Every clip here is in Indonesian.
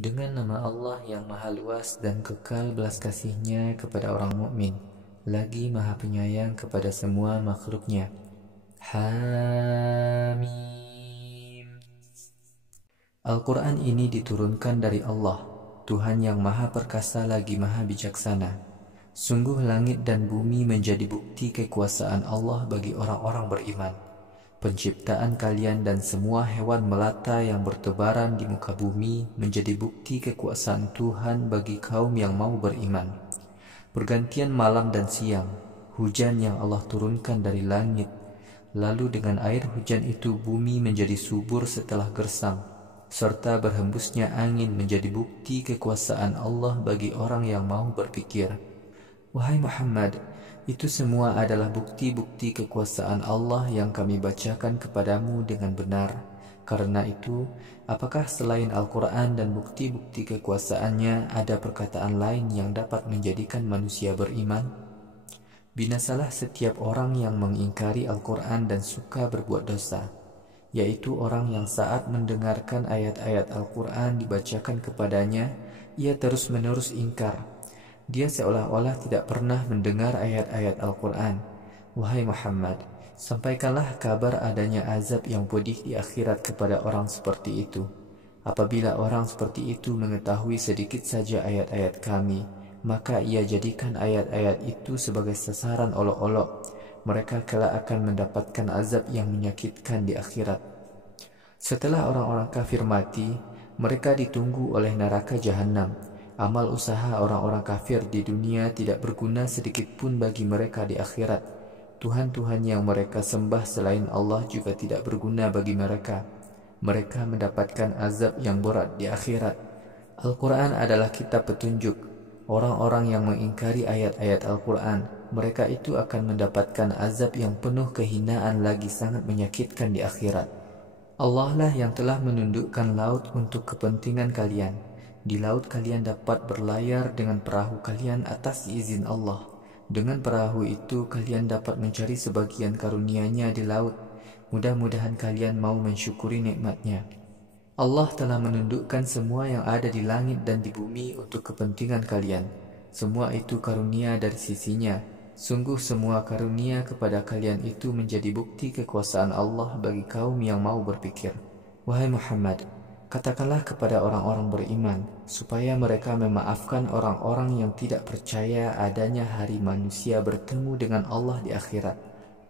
Dengan nama Allah yang Maha Luas dan kekal belas kasih-Nya kepada orang mukmin, lagi Maha Penyayang kepada semua makhluk-Nya. Hamim. Al-Quran ini diturunkan dari Allah, Tuhan yang Maha Perkasa lagi Maha Bijaksana. Sungguh langit dan bumi menjadi bukti kekuasaan Allah bagi orang-orang beriman. Penciptaan kalian dan semua hewan melata yang bertebaran di muka bumi menjadi bukti kekuasaan Tuhan bagi kaum yang mau beriman. Pergantian malam dan siang, hujan yang Allah turunkan dari langit, lalu dengan air hujan itu bumi menjadi subur setelah gersang, serta berhembusnya angin menjadi bukti kekuasaan Allah bagi orang yang mau berpikir. Wahai Muhammad, itu semua adalah bukti-bukti kekuasaan Allah yang kami bacakan kepadamu dengan benar. Karena itu, apakah selain Al-Quran dan bukti-bukti kekuasaannya ada perkataan lain yang dapat menjadikan manusia beriman? Binasalah setiap orang yang mengingkari Al-Quran dan suka berbuat dosa, yaitu orang yang saat mendengarkan ayat-ayat Al-Quran dibacakan kepadanya, ia terus-menerus ingkar. Dia seolah-olah tidak pernah mendengar ayat-ayat Al-Quran. Wahai Muhammad, sampaikanlah kabar adanya azab yang pedih di akhirat kepada orang seperti itu. Apabila orang seperti itu mengetahui sedikit saja ayat-ayat kami, maka ia jadikan ayat-ayat itu sebagai sasaran olok-olok. Mereka kelak akan mendapatkan azab yang menyakitkan di akhirat. Setelah orang-orang kafir mati, mereka ditunggu oleh neraka jahanam. Amal usaha orang-orang kafir di dunia tidak berguna sedikit pun bagi mereka di akhirat. Tuhan-Tuhan yang mereka sembah selain Allah juga tidak berguna bagi mereka. Mereka mendapatkan azab yang berat di akhirat. Al-Quran adalah kitab petunjuk. Orang-orang yang mengingkari ayat-ayat Al-Quran, mereka itu akan mendapatkan azab yang penuh kehinaan lagi sangat menyakitkan di akhirat. Allah lah yang telah menundukkan laut untuk kepentingan kalian. Di laut kalian dapat berlayar dengan perahu kalian atas izin Allah. Dengan perahu itu kalian dapat mencari sebagian karunia-Nya di laut. Mudah-mudahan kalian mau mensyukuri nikmat-Nya. Allah telah menundukkan semua yang ada di langit dan di bumi untuk kepentingan kalian. Semua itu karunia dari sisi-Nya. Sungguh semua karunia kepada kalian itu menjadi bukti kekuasaan Allah bagi kaum yang mau berpikir. Wahai Muhammad, katakanlah kepada orang-orang beriman, supaya mereka memaafkan orang-orang yang tidak percaya adanya hari manusia bertemu dengan Allah di akhirat.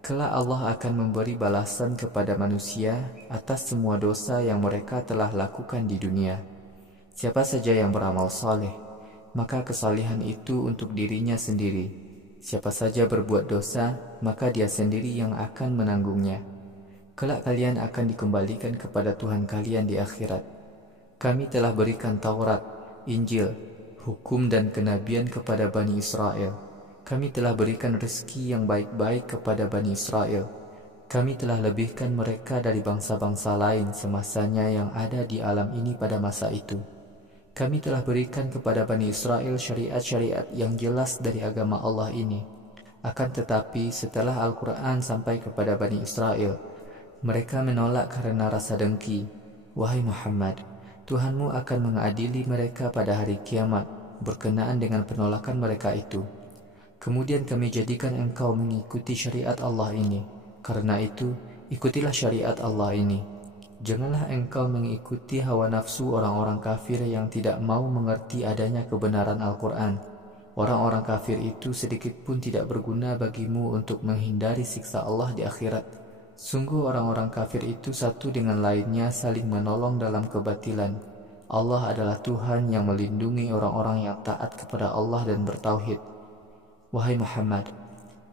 Kelak Allah akan memberi balasan kepada manusia atas semua dosa yang mereka telah lakukan di dunia. Siapa saja yang beramal saleh, maka kesalehan itu untuk dirinya sendiri. Siapa saja berbuat dosa, maka dia sendiri yang akan menanggungnya. Kelak kalian akan dikembalikan kepada Tuhan kalian di akhirat. Kami telah berikan Taurat, Injil, hukum dan kenabian kepada Bani Israel. Kami telah berikan rezeki yang baik-baik kepada Bani Israel. Kami telah lebihkan mereka dari bangsa-bangsa lain semasanya yang ada di alam ini pada masa itu. Kami telah berikan kepada Bani Israel syariat-syariat yang jelas dari agama Allah ini. Akan tetapi setelah Al-Quran sampai kepada Bani Israel, mereka menolak karena rasa dengki. Wahai Muhammad, Tuhanmu akan mengadili mereka pada hari kiamat berkenaan dengan penolakan mereka itu. Kemudian kami jadikan engkau mengikuti syariat Allah ini. Karena itu, ikutilah syariat Allah ini. Janganlah engkau mengikuti hawa nafsu orang-orang kafir yang tidak mau mengerti adanya kebenaran Al-Quran. Orang-orang kafir itu sedikit pun tidak berguna bagimu untuk menghindari siksa Allah di akhirat. Sungguh orang-orang kafir itu satu dengan lainnya saling menolong dalam kebatilan. Allah adalah Tuhan yang melindungi orang-orang yang taat kepada Allah dan bertauhid. Wahai Muhammad,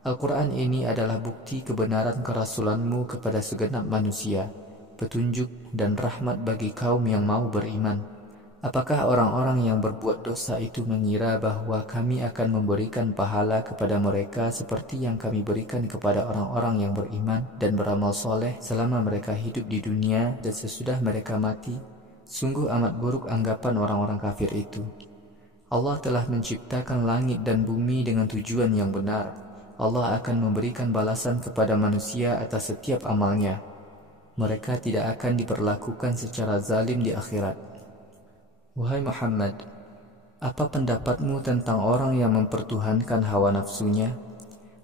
Al-Quran ini adalah bukti kebenaran kerasulanmu kepada segenap manusia, petunjuk dan rahmat bagi kaum yang mau beriman. Apakah orang-orang yang berbuat dosa itu mengira bahwa kami akan memberikan pahala kepada mereka seperti yang kami berikan kepada orang-orang yang beriman dan beramal soleh selama mereka hidup di dunia dan sesudah mereka mati? Sungguh amat buruk anggapan orang-orang kafir itu. Allah telah menciptakan langit dan bumi dengan tujuan yang benar. Allah akan memberikan balasan kepada manusia atas setiap amalnya. Mereka tidak akan diperlakukan secara zalim di akhirat. Wahai Muhammad, apa pendapatmu tentang orang yang mempertuhankan hawa nafsunya?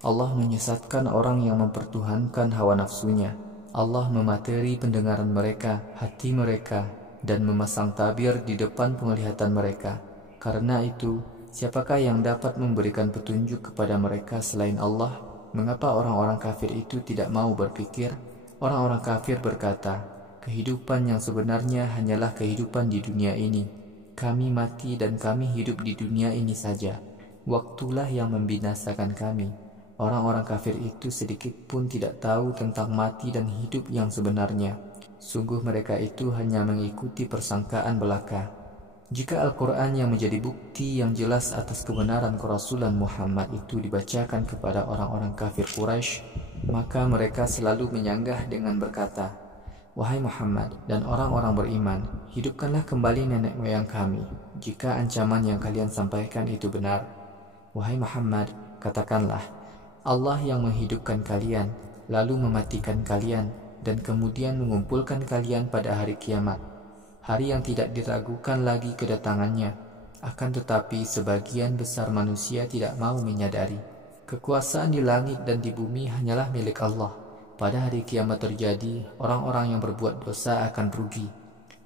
Allah menyesatkan orang yang mempertuhankan hawa nafsunya. Allah memateri pendengaran mereka, hati mereka, dan memasang tabir di depan penglihatan mereka. Karena itu, siapakah yang dapat memberikan petunjuk kepada mereka selain Allah? Mengapa orang-orang kafir itu tidak mau berpikir? Orang-orang kafir berkata, kehidupan yang sebenarnya hanyalah kehidupan di dunia ini. Kami mati dan kami hidup di dunia ini saja. Waktulah yang membinasakan kami. Orang-orang kafir itu sedikit pun tidak tahu tentang mati dan hidup yang sebenarnya. Sungguh mereka itu hanya mengikuti persangkaan belaka. Jika Al-Quran yang menjadi bukti yang jelas atas kebenaran kerasulan Muhammad itu dibacakan kepada orang-orang kafir Quraisy, maka mereka selalu menyanggah dengan berkata, wahai Muhammad dan orang-orang beriman, hidupkanlah kembali nenek moyang kami, jika ancaman yang kalian sampaikan itu benar. Wahai Muhammad, katakanlah, Allah yang menghidupkan kalian, lalu mematikan kalian, dan kemudian mengumpulkan kalian pada hari kiamat. Hari yang tidak diragukan lagi kedatangannya. Akan tetapi sebagian besar manusia tidak mau menyadari. Kekuasaan di langit dan di bumi hanyalah milik Allah. Pada hari kiamat terjadi, orang-orang yang berbuat dosa akan rugi.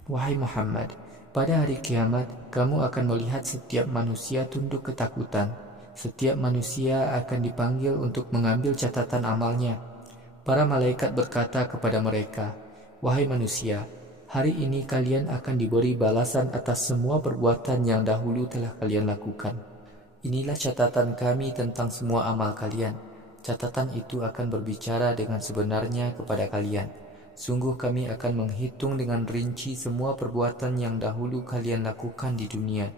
Wahai Muhammad, pada hari kiamat, kamu akan melihat setiap manusia tunduk ketakutan. Setiap manusia akan dipanggil untuk mengambil catatan amalnya. Para malaikat berkata kepada mereka, wahai manusia, hari ini kalian akan diberi balasan atas semua perbuatan yang dahulu telah kalian lakukan. Inilah catatan kami tentang semua amal kalian. Catatan itu akan berbicara dengan sebenarnya kepada kalian. Sungguh kami akan menghitung dengan rinci semua perbuatan yang dahulu kalian lakukan di dunia.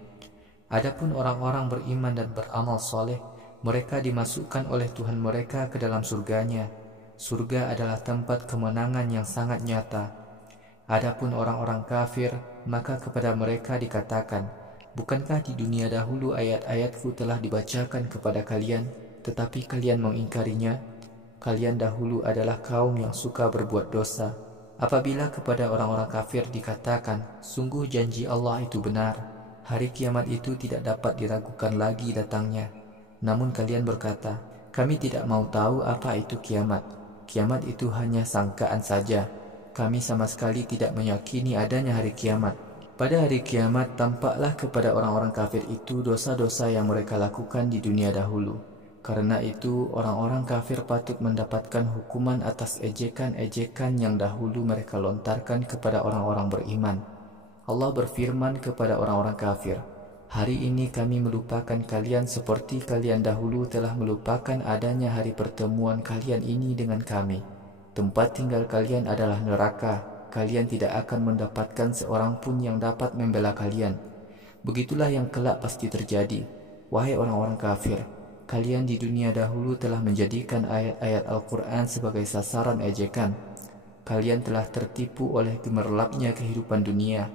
Adapun orang-orang beriman dan beramal soleh, mereka dimasukkan oleh Tuhan mereka ke dalam surganya. Surga adalah tempat kemenangan yang sangat nyata. Adapun orang-orang kafir, maka kepada mereka dikatakan, bukankah di dunia dahulu ayat-ayatku telah dibacakan kepada kalian, tetapi kalian mengingkarinya? Kalian dahulu adalah kaum yang suka berbuat dosa. Apabila kepada orang-orang kafir dikatakan, sungguh janji Allah itu benar, hari kiamat itu tidak dapat diragukan lagi datangnya. Namun kalian berkata, kami tidak mau tahu apa itu kiamat. Kiamat itu hanya sangkaan saja. Kami sama sekali tidak meyakini adanya hari kiamat. Pada hari kiamat tampaklah kepada orang-orang kafir itu dosa-dosa yang mereka lakukan di dunia dahulu. Karena itu orang-orang kafir patut mendapatkan hukuman atas ejekan-ejekan yang dahulu mereka lontarkan kepada orang-orang beriman. Allah berfirman kepada orang-orang kafir, hari ini kami melupakan kalian seperti kalian dahulu telah melupakan adanya hari pertemuan kalian ini dengan kami. Tempat tinggal kalian adalah neraka. Kalian tidak akan mendapatkan seorang pun yang dapat membela kalian. Begitulah yang kelak pasti terjadi. Wahai orang-orang kafir, kalian di dunia dahulu telah menjadikan ayat-ayat Al-Quran sebagai sasaran ejekan. Kalian telah tertipu oleh gemerlapnya kehidupan dunia.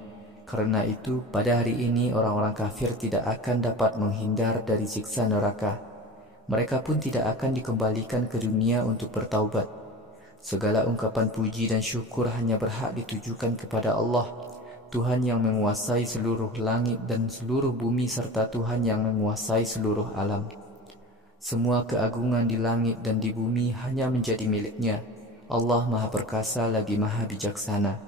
Karena itu, pada hari ini orang-orang kafir tidak akan dapat menghindar dari siksa neraka. Mereka pun tidak akan dikembalikan ke dunia untuk bertaubat. Segala ungkapan puji dan syukur hanya berhak ditujukan kepada Allah, Tuhan yang menguasai seluruh langit dan seluruh bumi serta Tuhan yang menguasai seluruh alam. Semua keagungan di langit dan di bumi hanya menjadi miliknya. Allah Maha Perkasa lagi Maha Bijaksana.